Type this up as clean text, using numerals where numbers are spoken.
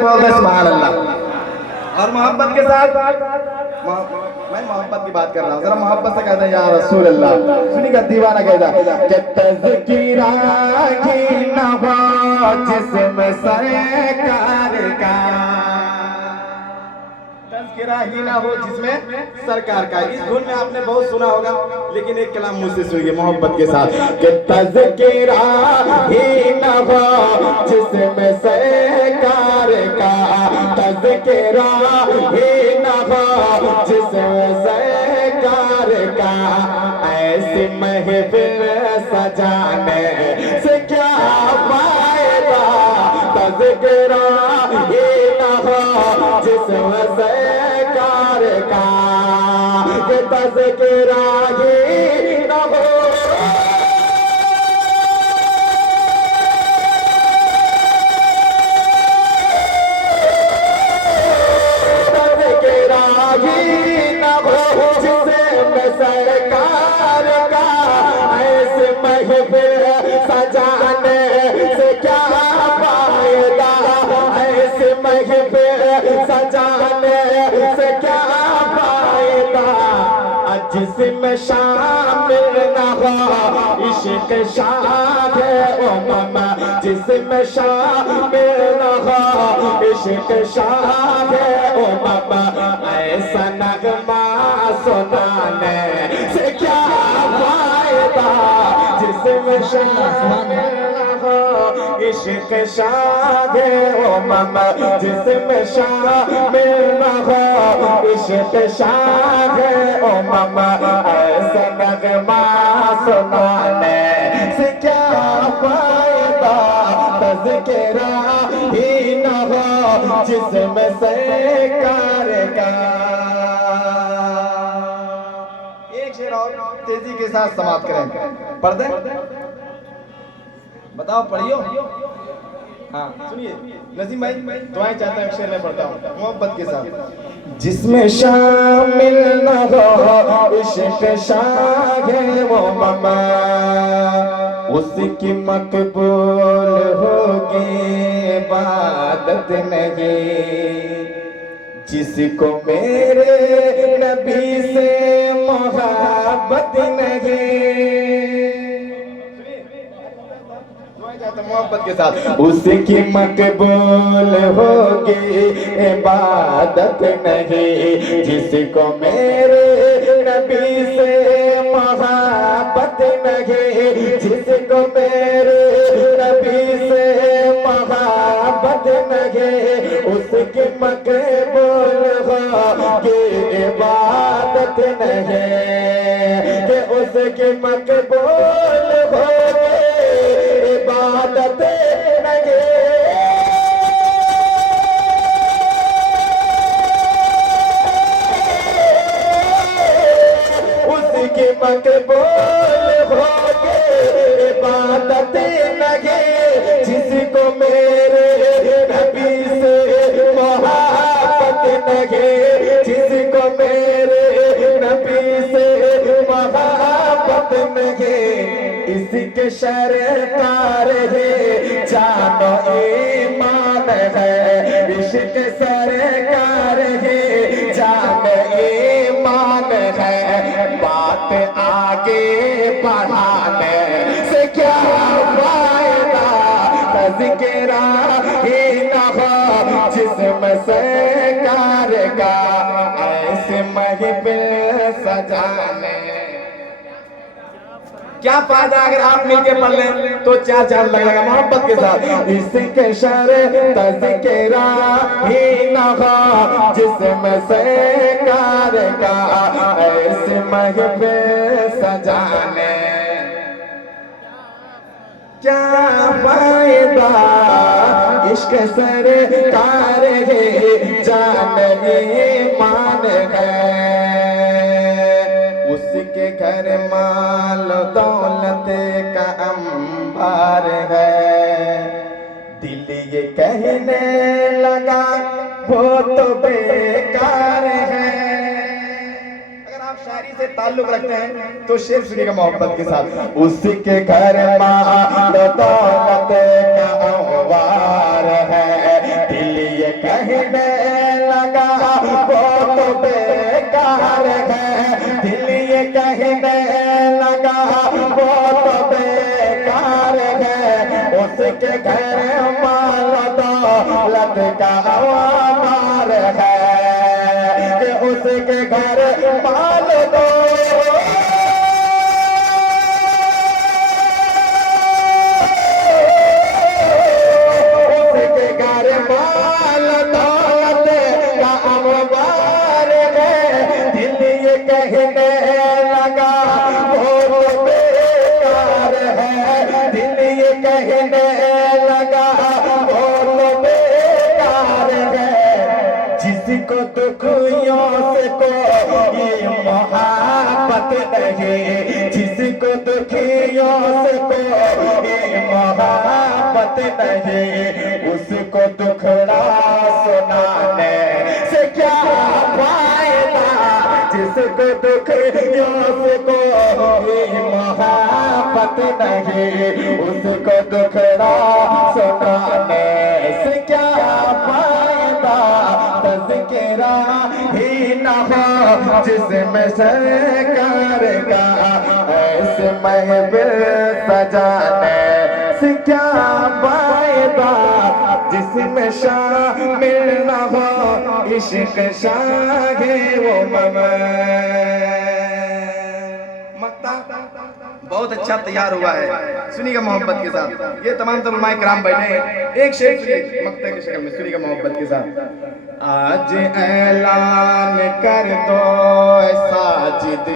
बोलते सुभान अल्लाह। और मोहब्बत के साथ मैं मोहब्बत की बात कर रहा हूँ, जरा मोहब्बत से कहते हैं या रसूल अल्लाह। सुनिएगा दीवाना कहता कि तज़किरा ही न हो जिस्म सरकार का, तज़किरा ही ना हो जिसमें सरकार का। इस धुन में आपने बहुत सुना होगा, लेकिन एक कलाम मुझसे सुनिए मोहब्बत के साथ कि तज़किरा ही ना हो जिसमें सरकार का, तज़किरा ही ना हो जिसमें सरकार का, ऐसी महफिल सजाने से क्या फायदा, तज़किरा ही ना हो जिसमें सरकार का, ये तज़किरा ही ना हो, तज़किरा ही ना हो जिसमें सरकार का, ऐसे महफिल सजाने से क्या फायदा, ऐसे महफिल सजाने से क्या फायदा, जिसमें शामिल न हो इश्क शाद उम्म, जिसमें शामिल न हो इश्क शाद उम्म, ऐसा नगमा सुनाने से क्या फायदा, जिसमें शामिल न हो इश्क शाद उम्म, जिसमें शामिल न हो इश्क शाद उम्म, ऐसा नगमा सुनाने से क्या फायदा, तज़किरा ही न हो जिसमें सरकार का। एक शेर और तेजी के साथ समाप्त करें, पढ़ दें, बताओ पढ़ियो। हाँ सुनिए नजीम भाई, दुआएं चाहता हूँ, शेर में पढ़ता हूँ मोहब्बत के साथ। जिसमें शामिल न हो इश्क शाद वो ममा, उसकी मकबूल होगी इबादत नहीं, जिसको मेरे नबी से मोहब्बत नहीं, मोहब्बत के साथ, उसकी मकबूल होगी इबादत नहीं, जिसको मेरे नबी से मोहब्बत नहीं, जिसको मेरे नबी से मोहब्बत नहीं, उसकी मकबूल होगी इबादत नहीं, कि उसकी मकबूल होगी इबादत नहीं, उसकी मकबूल होगी इबादत नहीं, जिसको मेरे नबी से मोहब्बत नहीं, जिसको मेरे नबी से मोहब्बत नहीं, इसके सरकार है जानो ईमान है, इश्क सरकार है जानो ईमान है, बात आगे बढ़ाने से क्या फायदा, तज़किरा ही न हो जिसमें सरकार का, ऐसे महफिल सजाने, क्या फायदा अगर आप मिलके पढ़ लें तो चार चांद लगेगा मोहब्बत के साथ। इसके शर तज़किरा ही न हो जिसमें सरकार का, ऐसे महफिल सजाने क्या फायदा, इश्क सरकार है जान ईमान है, उसके घर माल दौलत का अंबार है, दिल ये कहने लगा वो तो बेकार है। अगर आप शायरी से ताल्लुक रखते हैं तो शेर सुनिएगा मोहब्बत के साथ। उसके घर माल दौलत का अंबार है, दिल ये कहने लगा वो तो बेकार है, दिल ये कहने लगा वो तो बेकार है, उसके घर माल दौलत का वार है, कि उसके घर माल दो कहने लगा वो बेकार है, दिल ये कहने लगा वो बेकार है, जिसको दुखियों से कोई मोहब्बत नहीं, जिसको दुखियों से कोई मोहब्बत नहीं, उसको दुखड़ा सुनाने से क्या फायदा, जिसको दुखियों से कोई मोहब्बत नहीं, उसको दुखड़ा सुनाने से क्या फायदा, तज़किरा ही न हो जिसमें सरकार का, ऐसे महफिल सजाने से क्या फायदा, जिसमें शामिल न हो इश्क शाहे वो मक्ता। बहुत अच्छा तैयार हुआ है, सुनिएगा मोहब्बत के साथ। ये तमाम उलमाए किराम बैठे हैं, एक शेर सुनिए मक्ते की शक्ल में, सुनिएगा मोहब्बत के साथ। आज ऐलान कर दो साजिद